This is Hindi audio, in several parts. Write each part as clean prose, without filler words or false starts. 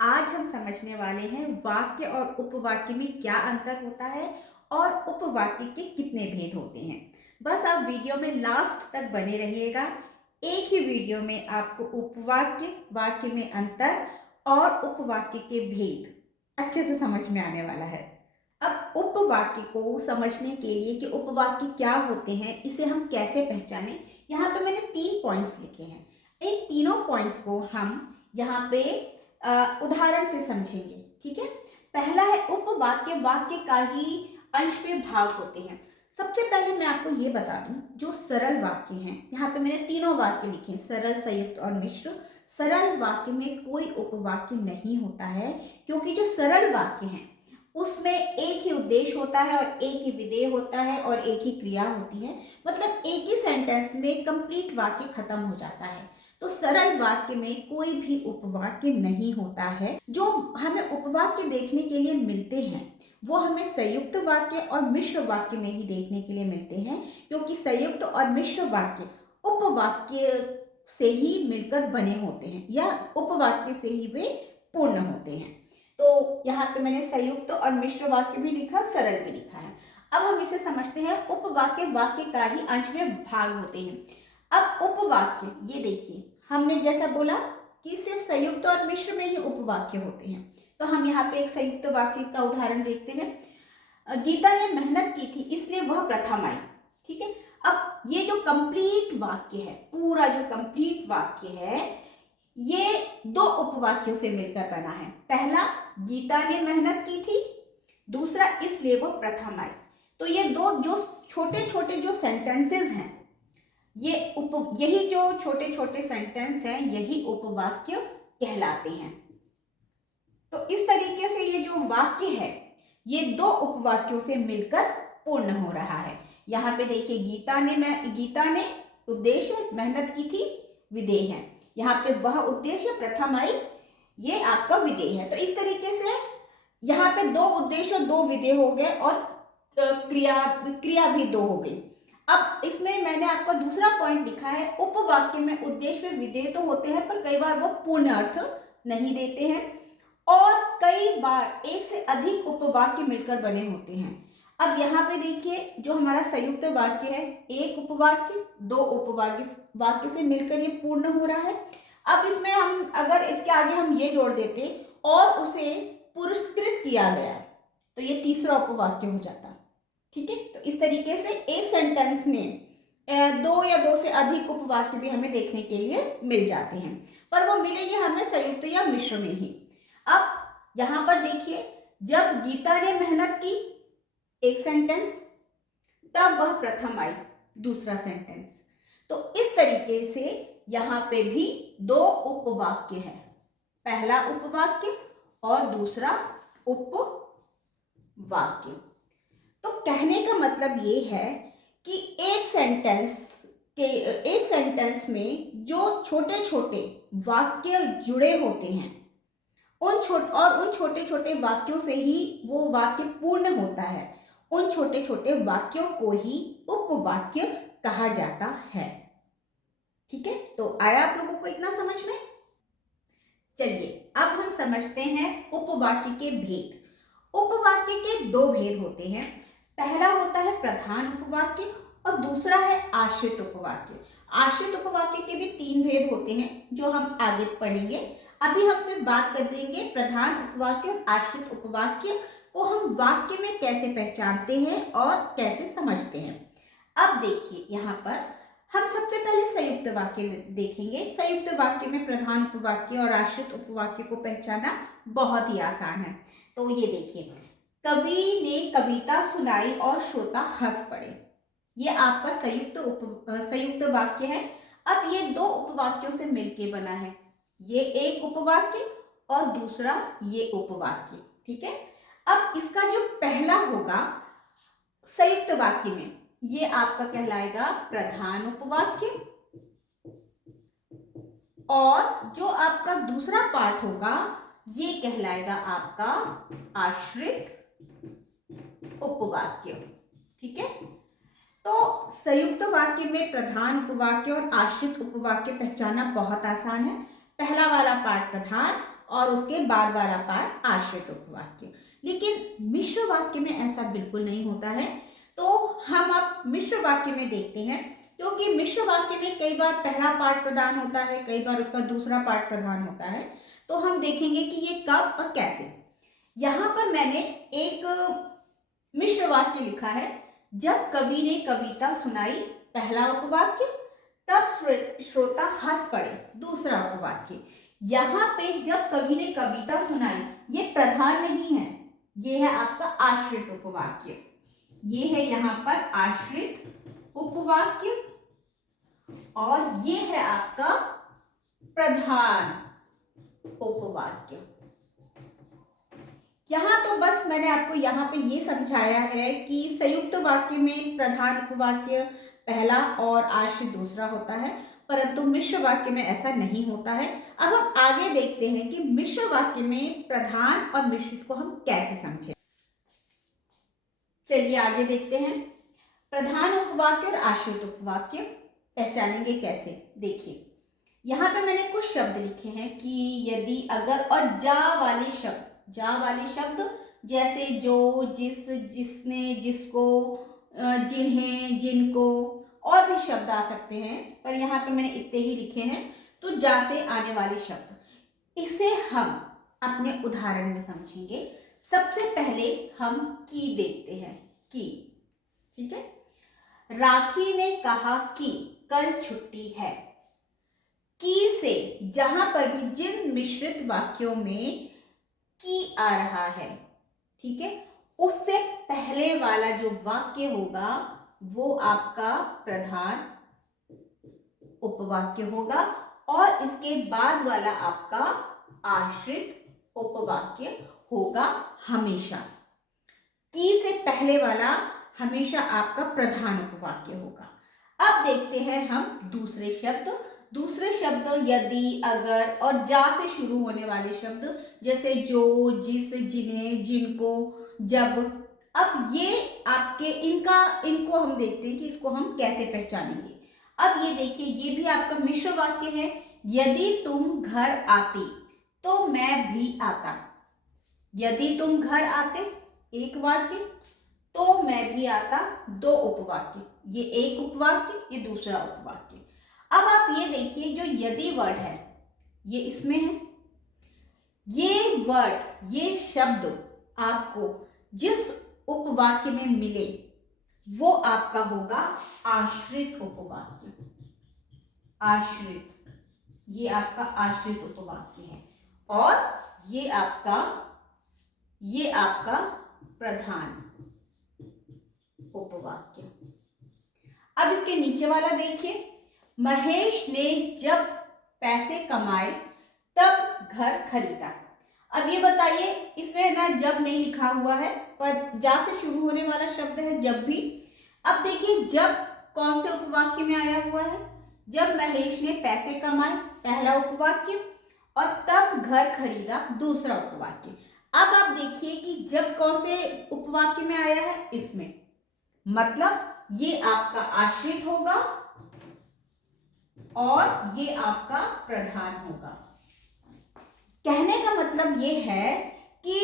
आज हम समझने वाले हैं वाक्य और उपवाक्य में क्या अंतर होता है और उपवाक्य के कितने भेद होते हैं। बस आप वीडियो में लास्ट तक बने रहिएगा। एक ही वीडियो में आपको उपवाक्य, वाक्य में अंतर और उपवाक्य के भेद अच्छे से समझ में आने वाला है। अब उपवाक्य को समझने के लिए कि उपवाक्य क्या होते हैं, इसे हम कैसे पहचानें, यहाँ पे मैंने 3 पॉइंट्स लिखे हैं। इन तीनों पॉइंट्स को हम यहाँ पे उदाहरण से समझेंगे। ठीक है, पहला है उपवाक्य। वाक्य का ही अंश में भाग होते हैं। सबसे पहले मैं आपको ये बता दूं, जो सरल वाक्य हैं, यहाँ पे मैंने तीनों वाक्य लिखे हैं, सरल, संयुक्त और मिश्र। सरल वाक्य में कोई उपवाक्य नहीं होता है, क्योंकि जो सरल वाक्य हैं उसमें एक ही उद्देश्य होता है और एक ही विधेय होता है और एक ही क्रिया होती है। मतलब एक ही सेंटेंस में कंप्लीट वाक्य खत्म हो जाता है। तो सरल वाक्य में कोई भी उपवाक्य नहीं होता है। जो हमें उपवाक्य देखने के लिए मिलते हैं वो हमें संयुक्त वाक्य और मिश्र वाक्य में ही देखने के लिए मिलते हैं, क्योंकि संयुक्त और मिश्र वाक्य उपवाक्य से ही मिलकर बने होते हैं या उपवाक्य से ही वे पूर्ण होते हैं। तो यहाँ पे मैंने संयुक्त और मिश्र वाक्य भी लिखा, सरल भी लिखा है। अब हम इसे समझते हैं। उपवाक्य वाक्य का ही अंश में भाग होते हैं। अब उपवाक्य, ये देखिए, हमने जैसा बोला कि सिर्फ संयुक्त और मिश्र में ही उपवाक्य होते हैं, तो हम यहाँ पे एक संयुक्त वाक्य का उदाहरण देखते हैं। गीता ने मेहनत की थी इसलिए वह प्रथम आई। ठीक है, अब ये जो कंप्लीट वाक्य है, पूरा जो कंप्लीट वाक्य है, ये दो उपवाक्यों से मिलकर बना है। पहला, गीता ने मेहनत की थी, दूसरा, इसलिए वह प्रथम आई। तो ये दो जो छोटे छोटे जो सेंटेंसेस हैं, यही जो छोटे छोटे सेंटेंस हैं, यही उपवाक्य कहलाते हैं। तो इस तरीके से ये जो वाक्य है, ये दो उपवाक्यों से मिलकर पूर्ण हो रहा है। यहाँ पे देखिए, गीता ने उद्देश्य मेहनत की थी, विधेय है। यहाँ पे वह उद्देश्य प्रथम आई, ये आपका विधेय है। तो इस तरीके से यहाँ पे दो उद्देश्य, दो विधेय हो गए और क्रिया भी दो हो गई। अब इसमें मैंने आपका दूसरा पॉइंट लिखा है, उपवाक्य में उद्देश्य विधेय तो होते हैं, पर कई बार वो पूर्ण अर्थ नहीं देते हैं और कई बार एक से अधिक उपवाक्य मिलकर बने होते हैं। अब यहाँ पे देखिए, जो हमारा संयुक्त वाक्य है, एक उपवाक्य दो उपवाक्य वाक्य से मिलकर ये पूर्ण हो रहा है। अब इसमें हम अगर इसके आगे हम ये जोड़ देते और उसे पुरस्कृत किया गया, तो ये तीसरा उपवाक्य हो जाता। ठीक है, तो इस तरीके से एक सेंटेंस में दो या दो से अधिक उपवाक्य भी हमें देखने के लिए मिल जाते हैं, पर वो मिलेंगे हमें संयुक्त या मिश्र में ही। अब यहां पर देखिए, जब गीता ने मेहनत की, एक सेंटेंस, तब वह प्रथम आई, दूसरा सेंटेंस। तो इस तरीके से यहां पे भी दो उपवाक्य है, पहला उपवाक्य और दूसरा उपवाक्य। तो कहने का मतलब ये है कि एक सेंटेंस में जो छोटे छोटे वाक्य जुड़े होते हैं, उन छोटे छोटे वाक्यों से ही वो वाक्य पूर्ण होता है। उन छोटे छोटे वाक्यों को ही उपवाक्य कहा जाता है। ठीक है, तो आया आप लोगों को इतना समझ में? चलिए अब हम समझते हैं उपवाक्य के भेद। उपवाक्य के दो भेद होते हैं। पहला होता है प्रधान उपवाक्य और दूसरा है आश्रित उपवाक्य। आश्रित उपवाक्य के भी 3 भेद होते हैं, जो हम आगे पढ़ेंगे। अभी हम सिर्फ बात कर देंगे प्रधान उपवाक्य और आश्रित उपवाक्य को हम वाक्य में कैसे पहचानते हैं और कैसे समझते हैं। अब देखिए, यहाँ पर हम सबसे पहले संयुक्त वाक्य देखेंगे। संयुक्त वाक्य में प्रधान उपवाक्य और आश्रित उपवाक्य को पहचाना बहुत ही आसान है। तो ये देखिए, कवि ने कविता सुनाई और श्रोता हंस पड़े, ये आपका संयुक्त वाक्य है। अब ये दो उपवाक्यों से मिलके बना है, ये एक उपवाक्य और दूसरा ये उपवाक्य। ठीक है, अब इसका जो पहला होगा संयुक्त वाक्य में, ये आपका कहलाएगा प्रधान उपवाक्य और जो आपका दूसरा पार्ट होगा ये कहलाएगा आपका आश्रित उपवाक्य। ठीक है, तो संयुक्त वाक्य में प्रधान उपवाक्य और आश्रित उपवाक्य पहचाना बहुत आसान है। पहला वाला पार्ट प्रधान और उसके बाद वाला पार्ट आश्रित उपवाक्य। लेकिन मिश्र वाक्य में ऐसा बिल्कुल नहीं होता है। तो हम अब मिश्र वाक्य में देखते हैं, क्योंकि मिश्र वाक्य में कई बार पहला पार्ट प्रधान होता है, कई बार उसका दूसरा पार्ट प्रधान होता है। तो हम देखेंगे कि ये कब और कैसे। यहाँ पर मैंने एक मिश्र वाक्य लिखा है। जब कवि ने कविता सुनाई, पहला उपवाक्य, तब श्रोता हंस पड़े, दूसरा उपवाक्य। यहाँ पे जब कवि ने कविता सुनाई, ये प्रधान नहीं है, ये है आपका आश्रित उपवाक्य। ये है यहाँ पर आश्रित उपवाक्य और ये है आपका प्रधान उपवाक्य। यहाँ तो बस मैंने आपको यहाँ पे ये समझाया है कि संयुक्त वाक्य में प्रधान उपवाक्य पहला और आश्रित दूसरा होता है, परंतु मिश्र वाक्य में ऐसा नहीं होता है। अब हम आगे देखते हैं कि मिश्र वाक्य में प्रधान और मिश्रित को हम कैसे समझें। चलिए आगे देखते हैं। प्रधान उपवाक्य और आश्रित उपवाक्य पहचानेंगे कैसे। देखिए यहाँ पे मैंने कुछ शब्द लिखे हैं कि यदि, अगर और जा वाले शब्द जैसे जो, जिस, जिसने, जिसको, जिन्हें, जिनको, और भी शब्द आ सकते हैं, पर यहाँ पे मैंने इतने ही लिखे हैं। तो जा से आने वाले शब्द, इसे हम अपने उदाहरण में समझेंगे। सबसे पहले हम की देखते हैं, की, ठीक है। राखी ने कहा कि कल छुट्टी है। की से जहां पर भी जिन मिश्रित वाक्यों में की आ रहा है, ठीक है, उससे पहले वाला जो वाक्य होगा वो आपका प्रधान उपवाक्य होगा और इसके बाद वाला आपका आश्रित उपवाक्य होगा हमेशा। की से पहले वाला हमेशा आपका प्रधान उपवाक्य होगा। अब देखते हैं हम दूसरे शब्द यदि, अगर और जा से शुरू होने वाले शब्द जैसे जो, जिस, जिन्हें, जिनको, जब। अब ये आपके इनको हम देखते हैं कि इसको हम कैसे पहचानेंगे। अब ये देखिए, ये भी आपका मिश्र वाक्य है। यदि तुम घर आती तो मैं भी आता। यदि तुम घर आते एक वाक्य, तो मैं भी आता दो उपवाक्य। ये एक उपवाक्य, ये दूसरा उपवाक्य। अब आप ये देखिए, जो यदि वर्ड है ये इसमें है। ये वर्ड, ये शब्द आपको जिस उपवाक्य में मिले वो आपका होगा आश्रित उपवाक्य। आश्रित, ये आपका आश्रित उपवाक्य है और ये आपका प्रधान उपवाक्य। अब इसके नीचे वाला देखिए, महेश ने जब पैसे कमाए तब घर खरीदा। अब ये बताइए, इसमें ना जब नहीं लिखा हुआ है, पर जा से शुरू होने वाला शब्द है जब भी। अब देखिए, जब कौन से उपवाक्य में आया हुआ है? जब महेश ने पैसे कमाए पहला उपवाक्य और तब घर खरीदा दूसरा उपवाक्य। अब आप देखिए कि जब कौन से उपवाक्य में आया है, इसमें, मतलब ये आपका आश्रित होगा और ये आपका प्रधान होगा। कहने का मतलब ये है कि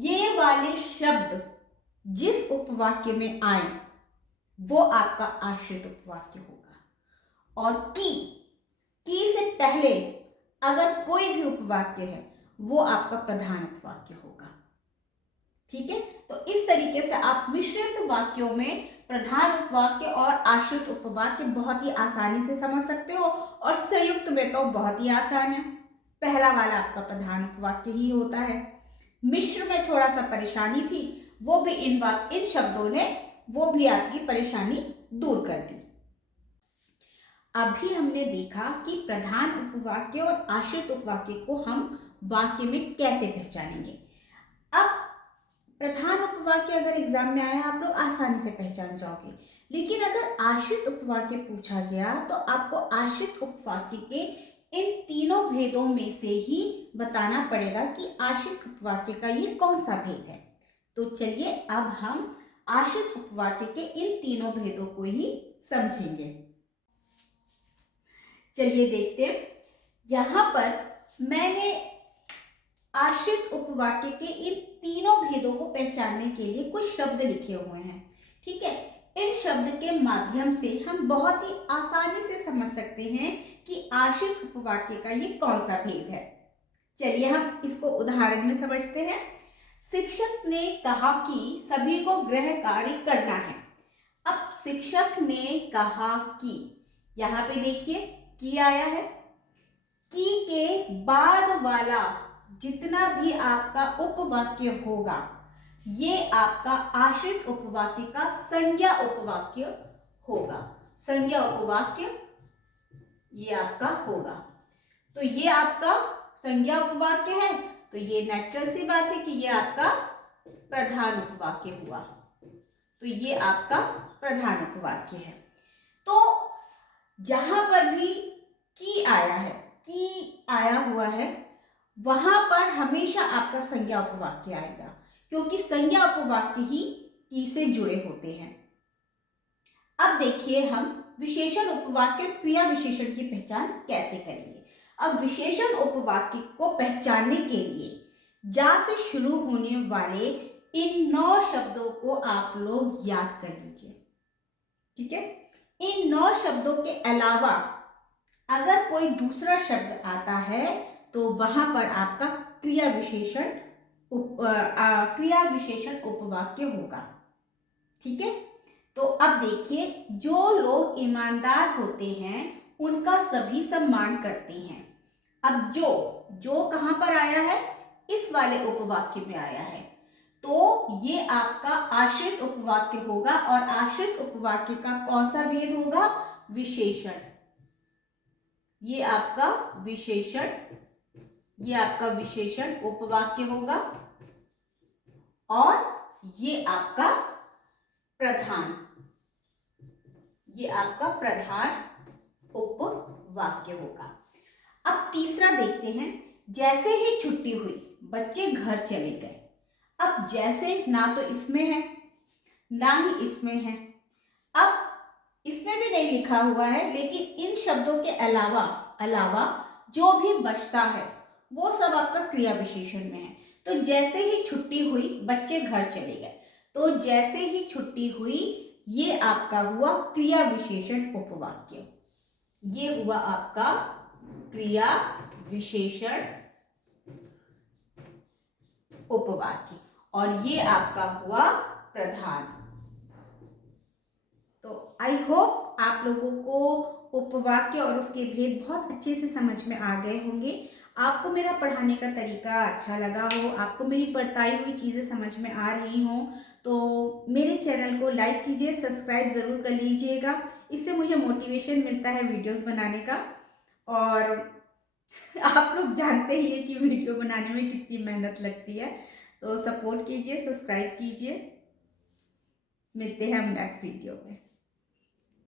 ये वाले शब्द जिस उपवाक्य में आए वो आपका आश्रित उपवाक्य होगा और की से पहले अगर कोई भी उपवाक्य है वो आपका प्रधान उपवाक्य होगा। ठीक है, तो इस तरीके से आप मिश्रित वाक्यों में प्रधान उपवाक्य और आश्रित उपवाक्य बहुत ही आसानी से समझ सकते हो और संयुक्त में तो बहुत ही आसान है। पहला वाला आपका प्रधान उपवाक्य ही होता है। मिश्र में थोड़ा सा परेशानी थी, वो भी इन शब्दों ने वो भी आपकी परेशानी दूर कर दी। अभी हमने देखा कि प्रधान उपवाक्य और आश्रित उपवाक्य को हम वाक्य में कैसे पहचानेंगे। अब प्रधान उपवाक्य अगर एग्जाम में आया आप लोग आसानी से पहचान जाओगे, लेकिन अगर आश्रित उपवाक्य पूछा गया तो आपको आश्रित उपवाक्य के इन तीनों भेदों में से ही बताना पड़ेगा कि आश्रित उपवाक्य का ये कौन सा भेद है। तो चलिए अब हम आश्रित उपवाक्य के इन तीनों भेदों को ही समझेंगे। चलिए देखते हैं। यहाँ पर मैंने आश्रित उपवाक्य के इन तीनों भेदों को पहचानने के लिए कुछ शब्द लिखे हुए हैं। ठीक है, इन शब्द के माध्यम से हम बहुत ही आसानी से समझ सकते हैं कि आश्रित उपवाक्य का ये कौन सा भेद है। चलिए हम इसको उदाहरण में समझते हैं। शिक्षक ने कहा कि सभी को गृह कार्य करना है। अब शिक्षक ने कहा कि, यहाँ पे देखिए कि आया है। की के बाद वाला जितना भी आपका उपवाक्य होगा ये आपका आश्रित उपवाक्य का संज्ञा उपवाक्य होगा। संज्ञा उपवाक्य ये आपका होगा। तो ये आपका संज्ञा उपवाक्य है, तो ये नेचुरल सी बात है कि ये आपका प्रधान उपवाक्य हुआ। तो ये आपका प्रधान उपवाक्य है। तो जहां पर भी की आया है, की आया हुआ है, वहां पर हमेशा आपका संज्ञा उपवाक्य आएगा, क्योंकि संज्ञा उपवाक्य ही की से जुड़े होते हैं। अब देखिए हम विशेषण उपवाक्य क्रिया विशेषण की पहचान कैसे करेंगे। अब विशेषण उपवाक्य को पहचानने के लिए जा से शुरू होने वाले इन 9 शब्दों को आप लोग याद कर लीजिए। ठीक है, इन 9 शब्दों के अलावा अगर कोई दूसरा शब्द आता है तो वहां पर आपका क्रिया विशेषण उपवाक्य होगा। ठीक है, तो अब देखिए जो लोग ईमानदार होते हैं उनका सभी सम्मान करते हैं। अब जो कहां पर आया है, इस वाले उपवाक्य में आया है, तो ये आपका आश्रित उपवाक्य होगा। और आश्रित उपवाक्य का कौन सा भेद होगा, विशेषण। ये आपका विशेषण उपवाक्य होगा। और ये आपका प्रधान उपवाक्य होगा। अब तीसरा देखते हैं। जैसे ही छुट्टी हुई बच्चे घर चले गए। अब जैसे ना तो इसमें है ना ही इसमें है। अब इसमें भी नहीं लिखा हुआ है, लेकिन इन शब्दों के अलावा जो भी बचता है वो सब आपका क्रिया विशेषण में है। तो जैसे ही छुट्टी हुई बच्चे घर चले गए, तो जैसे ही छुट्टी हुई ये आपका हुआ क्रिया विशेषण उपवाक्य। ये हुआ आपका क्रिया विशेषण उपवाक्य और ये आपका हुआ प्रधान। तो आई होप आप लोगों को उपवाक्य और उसके भेद बहुत अच्छे से समझ में आ गए होंगे। आपको मेरा पढ़ाने का तरीका अच्छा लगा हो, आपको मेरी बताई हुई चीज़ें समझ में आ रही हों, तो मेरे चैनल को लाइक कीजिए, सब्सक्राइब ज़रूर कर लीजिएगा। इससे मुझे मोटिवेशन मिलता है वीडियोस बनाने का। और आप लोग जानते ही हैं कि वीडियो बनाने में कितनी मेहनत लगती है। तो सपोर्ट कीजिए, सब्सक्राइब कीजिए। मिलते हैं हम नेक्स्ट वीडियो में।